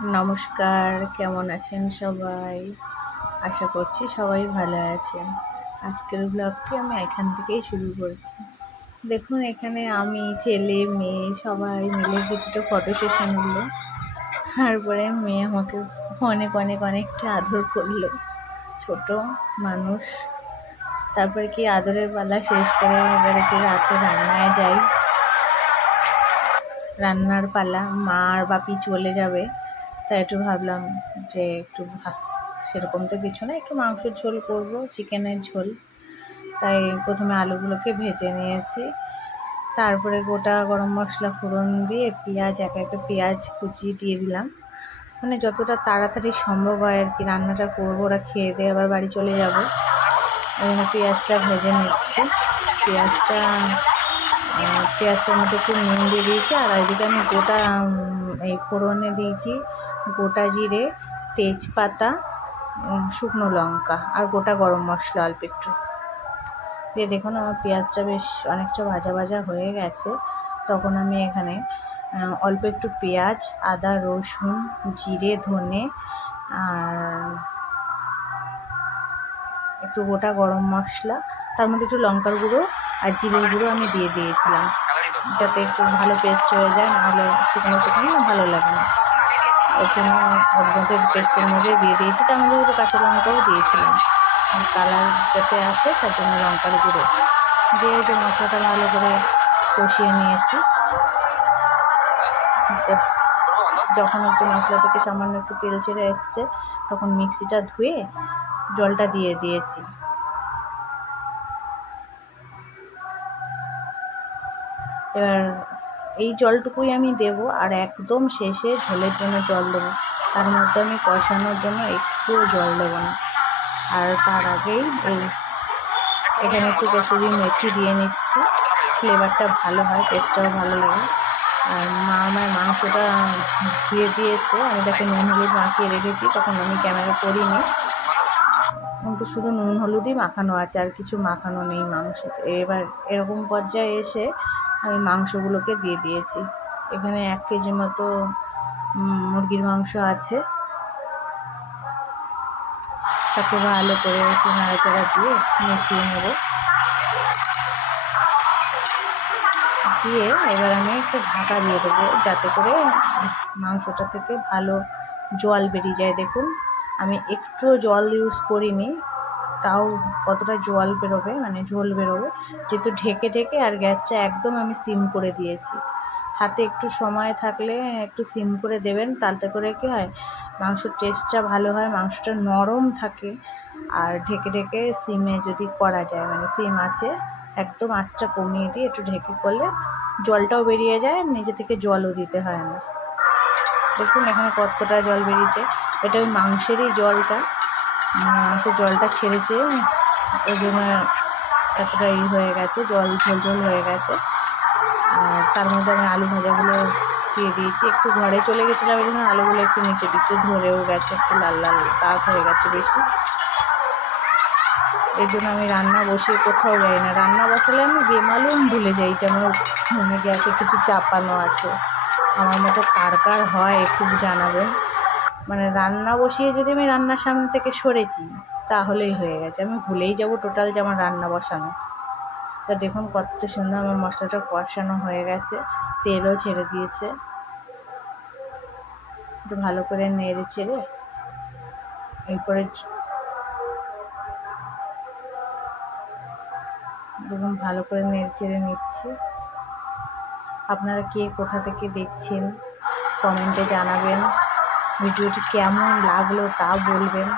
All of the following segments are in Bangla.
নমস্কার, কেমন আছেন সবাই? আশা করছি সবাই ভালো আছেন। আজকের ব্লগটি আমি এখান থেকেই শুরু করছি। দেখুন, এখানে আমি, ছেলে, মেয়ে সবাই মিলে কিছুটা ফটো সেশন হলো। তারপরে মেয়ে আমাকে অনেক অনেক অনেকটা আদর করলো, ছোট মানুষ। তারপরে কি আদরের পালা শেষ করে এবারে কি রাতে রান্নায় যাই। রান্নার পালা, মা আর বাপি চলে যাবে, তাই একটু ভাবলাম যে একটু সেরকম তো কিছু না, একটু মাংসের ঝোল করব, চিকেনের ঝোল। তাই প্রথমে আলুগুলোকে ভেজে নিয়েছি, তারপরে গোটা গরম মশলা ফোড়ন দিয়ে পেঁয়াজ, একে একে পেঁয়াজ কুচিয়ে দিয়ে দিলাম। মানে যতটা তাড়াতাড়ি সম্ভব হয় আর কি রান্নাটা করবো, ওরা খেয়ে দিয়ে আবার বাড়ি চলে যাবে। ওই জন্য পেঁয়াজটা ভেজে নিচ্ছি। পেঁয়াজটার মধ্যে একটু নুন দিয়ে দিয়েছি, আর ওইদিকে আমি গোটা এই ফোড়নে দিয়েছি গোটা জিরে, তেজপাতা, শুকনো লঙ্কা আর গোটা গরম মশলা অল্প একটু দিয়ে। দেখুন আমার পেঁয়াজটা বেশ অনেকটা ভাজা ভাজা হয়ে গেছে। তখন আমি এখানে অল্প একটু পেঁয়াজ, আদা, রসুন, জিরে, ধনে আর একটু গোটা গরম মশলা, তার মধ্যে একটু লঙ্কার গুঁড়ো আর জিরের গুঁড়ো আমি দিয়ে দিয়েছিলাম, যাতে একটু ভালো পেস্ট হয়ে যায়, নাহলে শুকনো শুকনো ভালো লাগে না। ওর জন্য ওর মধ্যে পেস্টের মধ্যে দিয়ে দিয়েছি, তার মধ্যে একটু কাঁচা লঙ্কাও দিয়েছিলাম, কালার যাতে আসে তার জন্য লঙ্কার গুঁড়ো দিয়ে যে মশলাটা ভালো করে কষিয়ে নিয়েছি। যখন একটু মশলা থেকে সামান্য একটু তেল ছেড়ে এসছে, তখন মিক্সিটা ধুয়ে জলটা দিয়ে দিয়েছি। এবার এই জলটুকুই আমি দেব, আর একদম শেষে ঝোলের জন্য জল দেবো। তার মধ্যে আমি কষানোর জন্য একটুও জল দেবো না। আর তার আগেই এখানে একটু কসুরি মেথি দিয়ে নিচ্ছি, ফ্লেভারটা ভালো হয়, টেস্টটাও ভালো লাগে। আর মা আমার মাংসটা ধুয়ে দিয়েছে, আমি তাকে নুন হলুদ মাখিয়ে রেখেছি, তখন আমি ক্যামেরা করিনি, কিন্তু শুধু নুন হলুদই মাখানো আছে, আর কিছু মাখানো নেই মাংসতে। এবার এরকম পর্যায়ে এসে আমি মাংসগুলোকে দিয়ে দিয়েছি। এখানে 1 কেজি মতো মুরগির মাংস আছে, তাকে ভালো করে একটু নাড়াচাড়া দিয়ে মিশিয়ে নেব। দিয়ে এবার আমি একটু ঢাকা দিয়ে দেবো, যাতে করে মাংসটা থেকে ভালো জল বেরিয়ে যায়। দেখুন আমি একটুও জল ইউজ করিনি, তাও কতটা জল বেরোবে, মানে ঝোল বেরোবে, যেহেতু ঢেকে ঢেকে আর গ্যাসটা একদম আমি সিম করে দিয়েছি। হাতে একটু সময় থাকলে একটু সিম করে দেবেন, তাতে করে কী হয়, মাংসর টেস্টটা ভালো হয়, মাংসটা নরম থাকে। আর ঢেকে ঢেকে সিমে যদি করা যায়, মানে সিম আছে একদম আঁচটা কমিয়ে দিয়ে একটু ঢেকে করলে জলটাও বেরিয়ে যায়, নিজে থেকে জলও দিতে হয় না। দেখুন এখানে কতটা জল বেরিয়েছে, এটা ওই মাংসেরই জলটা, মাংসের জলটা ছেড়েছে, ওই জন্য এতটা হয়ে গেছে, জল ঝোল ঝোল হয়ে গেছে। আর তার মধ্যে আমি আলু ভাজাগুলো দিয়ে দিয়েছি, একটু ঘরে চলে গেছিলাম, এই জন্য আলুগুলো একটু নিচে দিতে ধরেও গেছে, একটু লাল লাল দাগ হয়ে গেছে বেশি। এই জন্য আমি রান্না বসিয়ে কোথাও যাই না, রান্না বসালে আমি বেমালুম ভুলে যাই যে আমার মনে গ্যাসে কিছু চাপানো আছে। আমার মতো কার কার হয় একটু জানাবেন। মানে রান্না বসিয়ে যদি আমি রান্নার সামনে থেকে সরেছি, তাহলেই হয়ে গেছে, আমি ভুলেই যাব টোটাল যে আমার রান্না বসানো। তা দেখুন কত সুন্দর আমার মশলাটা কষানো হয়ে গেছে, তেলও ছেড়ে দিয়েছে। একটু ভালো করে নেড়ে চেড়ে এরপরে দেখুন ভালো করে নেড়ে চেড়ে নিচ্ছি। আপনারা কে কোথা থেকে দেখছেন কমেন্টে জানাবেন, ভিডিওটি কেমন লাগলো তা বলবেন।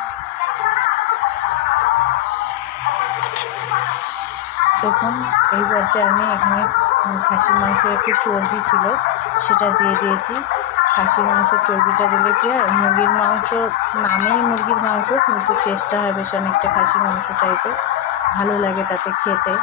দেখুন এই পর্যায়ে আমি এখানে খাসির মাংসের একটু চর্বি ছিল, সেটা দিয়ে দিয়েছি। খাসির মাংসের চর্বিটা দিলে কি হয়, মুরগির মাংস নামেই মুরগির মাংস, কিন্তু টেস্টটা হয় বেশ অনেকটা খাসির মাংস টাইপের, ভালো লাগে তাতে খেতে।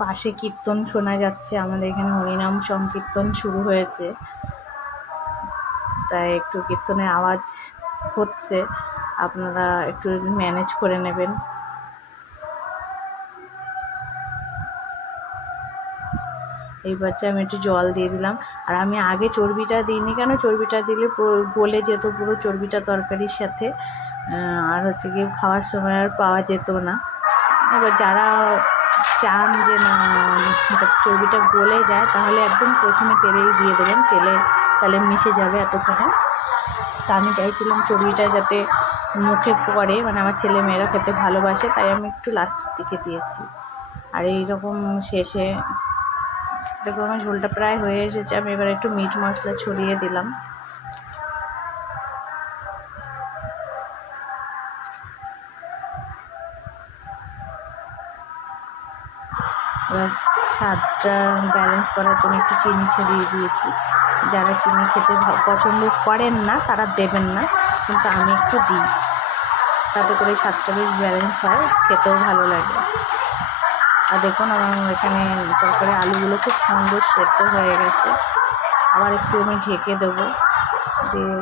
পাশে কীর্তন শোনা যাচ্ছে, আমাদের এখানে হরিনাম সংকীর্তন শুরু হয়েছে। তাই একটু কীর্তনের আওয়াজ হচ্ছে, আপনারা একটু ম্যানেজ করে নেবেন। এইবার যে আমি একটু জল দিয়ে দিলাম। আর আমি আগে চর্বিটা দিইনি কেন, চর্বিটা দিলে গলে যেত পুরো চর্বিটা তরকারির সাথে, আর হচ্ছে গিয়ে খাওয়ার সময় আর পাওয়া যেত না। এবার যারা চান যে না যাতে চর্বিটা গলে যায়, তাহলে একদম প্রথমে তেলেই দিয়ে দেবেন, তাহলে মিশে যাবে এতক্ষণে। তা আমি চাইছিলাম চর্বিটা যাতে মুখে পড়ে, মানে আমার ছেলে মেয়েরা খেতে ভালোবাসে, তাই আমি একটু লাস্টের দিকে দিয়েছি। আর এইরকম শেষে দেখো আমার ঝোলটা প্রায় হয়ে এসেছে, আমি এবার একটু মিট মশলা ছড়িয়ে দিলাম। এবার স্বাদটা ব্যালেন্স করার জন্য একটু চিনি ছড়িয়ে দিয়েছি। যারা চিনি খেতে পছন্দ করেন না তারা দেবেন না, কিন্তু আমি একটু দিই, তাতে করে স্বাদটা বেশ ব্যালেন্স হয়, খেতেও ভালো লাগে। আর দেখুন আমার এখানে তারপরে আলুগুলো খুব সুন্দর সেদ্ধ হয়ে গেছে। আবার একটু আমি ঢেকে দেবো, দিয়ে